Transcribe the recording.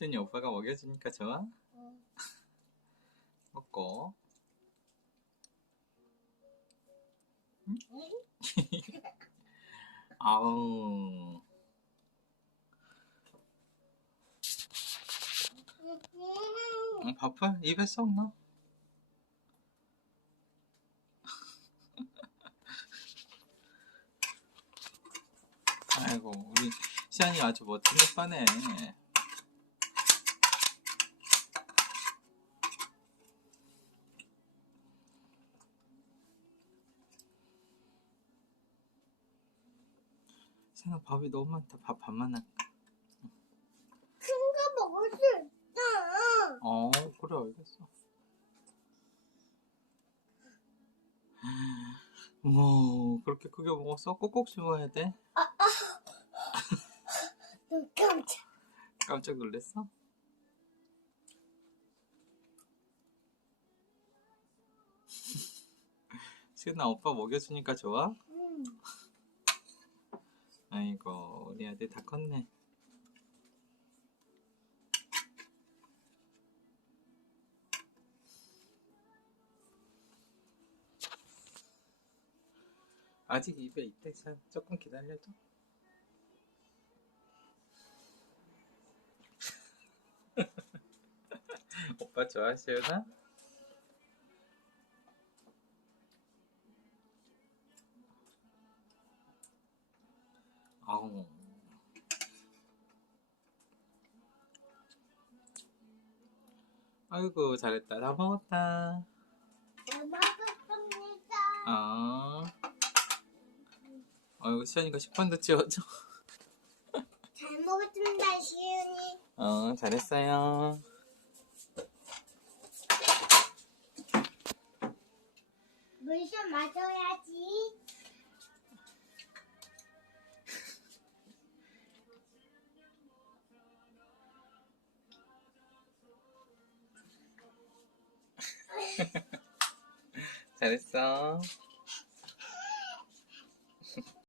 시연이 오빠가 먹여주니까 좋아? 응. 먹고. 응? 아우. 응, 밥을 입에 쏙 넣어. 아이고, 우리 시안이 아주 멋진 오빠네. 시안아, 밥이 너무 많다. 밥 반만 할까? 큰 거 먹을 수 있다. 어, 그래, 알겠어. 우와, 그렇게 크게 먹었어? 꼭꼭 씹어야 돼? 눈 깜짝. 깜짝 놀랐어? 시은아, 오빠 먹여주니까 좋아? 응. 아이고, 우리 아들 다 컸네. 아직 입에 참. 조금 기다려줘. 오빠 좋아, 시은아? 아우. 아이고, 잘했다. 다 먹었다. 잘 먹었습니다. 아. 아이고, 시연이가 식판도 치워줘. 잘 먹었습니다, 시윤이. 어, 잘했어요. 물 좀 마셔야지. 잘했어.